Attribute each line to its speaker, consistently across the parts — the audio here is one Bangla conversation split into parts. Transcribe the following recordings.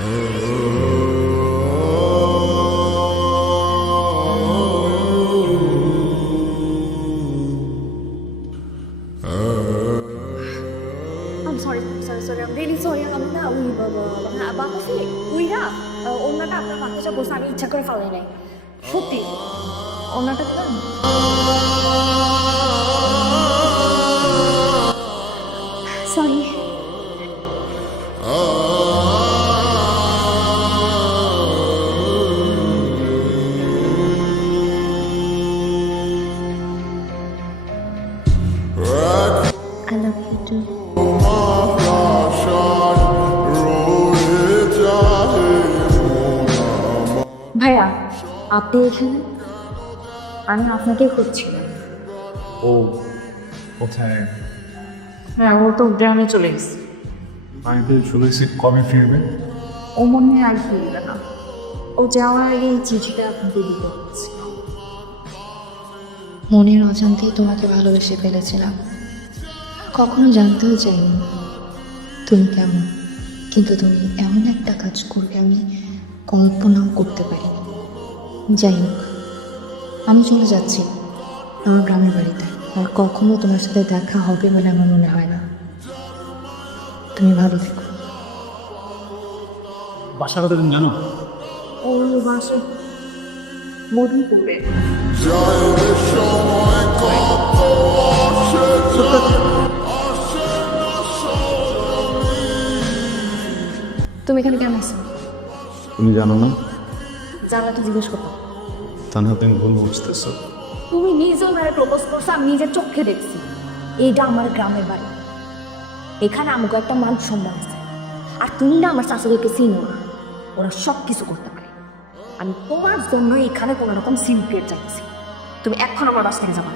Speaker 1: I'm sorry, sorry, sorry. I'm really sorry. আমি না ওই হ্যাঁ বাতাসে উইরা ওনাটা আপনার বাতাসে বসে আমি ইচ্ছা করে ফালাই নাই সত্যি ওনাটা দিলাম sorry I love you too. ভাইয়া আপনি এখানে? আমি আপনাকে খুঁজছিলাম
Speaker 2: ও কোথায়?
Speaker 1: হ্যাঁ ও তো গ্রামে চলে গেছে।
Speaker 2: আমি তো শুনেছি কবে ফিরবে?
Speaker 1: ও মনে হয় আর ফিরবে না। ও যাওয়ার আগে এই চিঠিটা আপনাকে দিতে হচ্ছে
Speaker 3: মনের অজান্তেই তোমাকে ভালোবেসে ফেলেছিলাম। কখনো জানতেও চাইনি তুমি কেমন কিন্তু তুমি এমন একটা কাজ করবে আমি কল্পনাও করতে পারিনি। যাই হোক আমি চলে যাচ্ছি আমার গ্রামের বাড়িতে। আর কখনো তোমার সাথে দেখা হবে বলে আমার মনে হয় না। তুমি ভালো থেকো।
Speaker 2: বাসা কথা তুমি জানো?
Speaker 1: ওর বাসা মধুপুরে। তুমি এখানে কেন আসো
Speaker 2: তুমি জানো না?
Speaker 1: জানলা তো জিজ্ঞেস করতো
Speaker 2: তা না তুমি ভুল বুঝতেছো।
Speaker 1: তুমি নিজে ওনারা প্রপোজ করছ আমি নিজের চোখে দেখছি। এইটা আমার গ্রামের বাড়ি। এখানে আমাকে একটা মান সম্মান আছে। আর তুমি না আমার শাশুড়িকে চিনো ওরা সব কিছু করতে পারে। আমি তোমার জন্য এখানে কোনো রকম সিনক্রেট চাইছি তুমি এখন আমার বাস থেকে যাবা।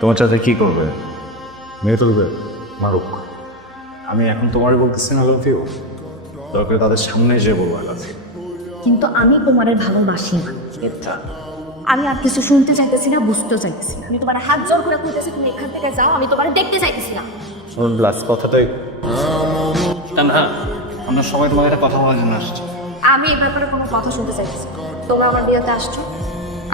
Speaker 2: তোমার সাথে কি করবে? মেয়ে তুলবে? মারুক। আমি এখন তোমারই বলতেছি না লাভ ইউ দরকার তাদের সামনে যে বলব আই লাভ ইউ
Speaker 1: কিন্তু আমি তোমার ভালোবাসি না। আমি আর কিছু শুনতে চাইতেছি না বুঝতে চাইতেছি না। আমি তোমার হাত জোর করে কইতেছি তুমি এখান থেকে যাও আমি তোমার দেখতে চাইতেছি না।
Speaker 2: লাস্ট কথাটাই। না আমরা সবাই তোমার একটা কথা বলার জন্য আসছি।
Speaker 1: আমি এই ব্যাপারে কোনো কথা শুনতে চাইতেছি তোমরা আমার বিয়েতে আসছো?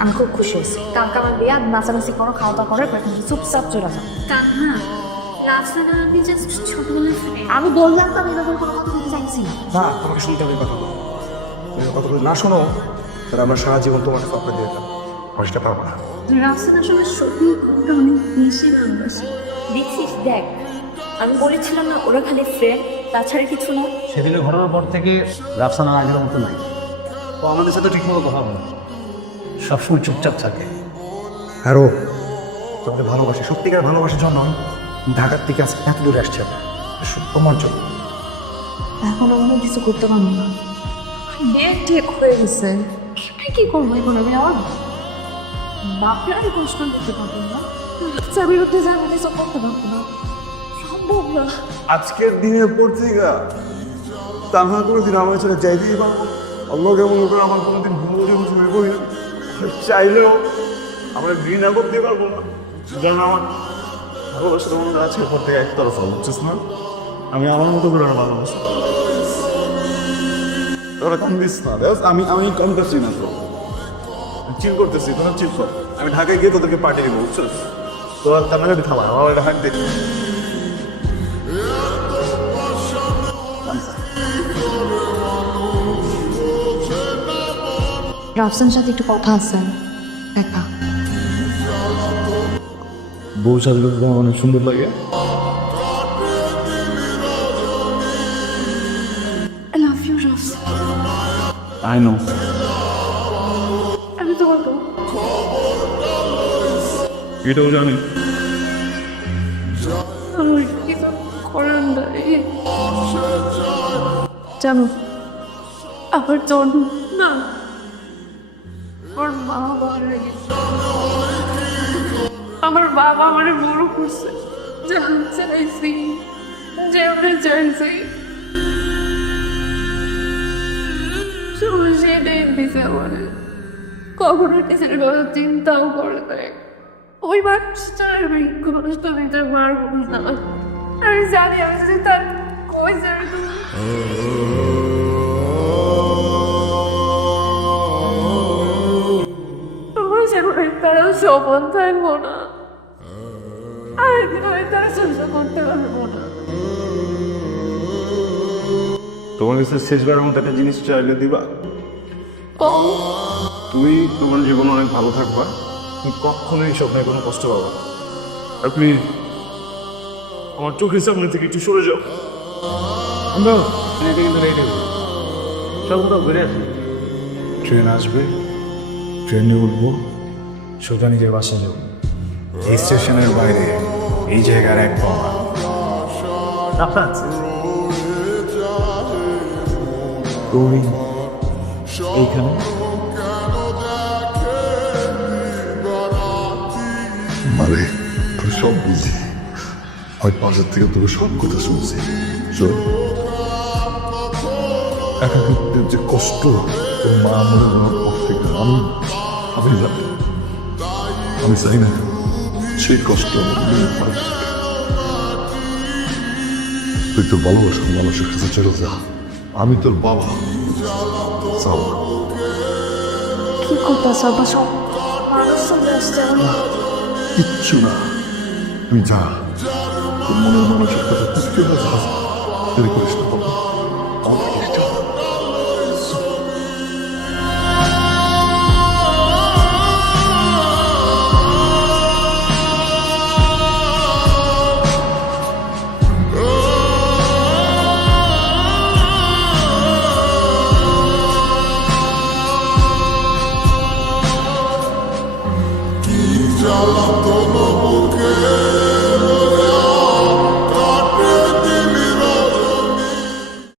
Speaker 1: আমি খুব খুশি হয়েছি। কালকে আমার বিয়ে আর নাচানাচি করো খাওয়া দাওয়া করে এখন চুপচাপ চলে যাও। আমি বললাম তো আমি ব্যাপারে কোনো কথা বলতে চাইছি। না
Speaker 4: না তোমাকে শুনতে হবে এই কথাগুলো। তুমি কথাগুলো না শোনো তাহলে আমরা সারা জীবন তোমাকে ফাঁকা দিয়ে দিলাম আমি সেটা পারব না।
Speaker 1: রাফসান আসলে সত্যি অনেক বেশি ভালোবাসি। দেখছিস দেখ আমি বলেছিলাম না ওরা খালি ফ্রেন্ড তাছাড়া কিছু না।
Speaker 2: সেদিনের ঘটনার পর থেকে রাফসানা আগের মতো নাই। ও আমাদের সাথে ঠিকমতো কথা বলে। না। সবসময় চুপচাপ থাকে।
Speaker 4: আরও তোমাকে ভালোবাসি। সত্যিকার ভালোবাসার জন্য ঢাকার থেকে আজকে এত দূরে আসছে তোমার জন্য
Speaker 1: এখন আমরা কিছু করতে পারব না। বিয়ে ঠিক হয়ে গেছে। আমি কি করব এখন আমি আমার বাপরে আমি কষ্ট করতে পারব না। বাচ্চার বিরুদ্ধে যাব কিছু করতে পারব না। সম্ভব না।
Speaker 4: আজকের দিনের পর থেকে তাহা কোনোদিন আমার ছেলে যাইতেই পারব অন্য কেমন করে আমার কোনোদিন ভুল করি না চাইলেও আমরা ঘৃণা করতে পারব না। যেন আমার ভালোবাসা তোমার আছে। থেকে একতরফা বুঝছিস না? আমি আমার মতো করে ভালোবাসি। তোরা কম দিস না আমি আমি করছি না তো। চিল করতেছি, তোরা চিল কর। আমি ঢাকায় গিয়ে তোদেরকে পাঠিয়ে দেবো, বুঝছিস? তোরা কান্নাকাটি থামা, আমার এটা হাঁট দেখি
Speaker 3: রাফসানের সাথে একটু কথা আছে। দেখা।
Speaker 2: বউ আমার অনেক সুন্দর লাগে।
Speaker 1: Love you, Rose.
Speaker 2: I know
Speaker 1: আমি তোমার বউ।
Speaker 2: এটাও জানি।
Speaker 1: আমার কিছু করার নাই। জানো আবার জন্ম না। আমার বাবা আমার বড় করছে। জান চাইছি যেমন চাইছি সেটাই দিছে আমার কখনো নিজের চিন্তাও করে দেয় ওই আমি কষ্ট দিতে পারব না আমি জানি, আমি তার কই যাবে
Speaker 5: অপন থাকব না আমি তার সহ্য করতে পারব না।
Speaker 2: তোমার কাছে শেষবারের মতো একটা জিনিস চাইলে দিবা? তুমি তোমার জীবনে অনেক ভালো থাকবা। তুমি কখনোই স্বপ্নে কোনো কষ্ট পাবা। আপনি আমার চোখের সামনে থেকে একটু সরে যাও। আমরা এটা কিন্তু রেডি সব কোথাও ঘুরে আসি। ট্রেন আসবে ট্রেনে উঠবো। সোজা নিজের বাসায় যাব এই স্টেশনের বাইরে এই জায়গার এক পাওয়া। তুমি এইখানে?
Speaker 6: মানে তোর সব বুঝি। আমি পাশের থেকে তোর সব কথা শুনছি। শোন। একাকিত্বের যে কষ্ট তোর মা মনে যাওয়ার পর আমি আমি জানি আমি চাই না। সেই কষ্ট আমার। তুই তোর ভালোবাসার মানুষের কাছে চলে যা। আমি তোর বাবা। যাও
Speaker 1: কি করতেছ
Speaker 6: কিচ্ছু না। তুই যা। তোর মনের মানুষের কথা তুই যা। দেরি করিস না বাবা।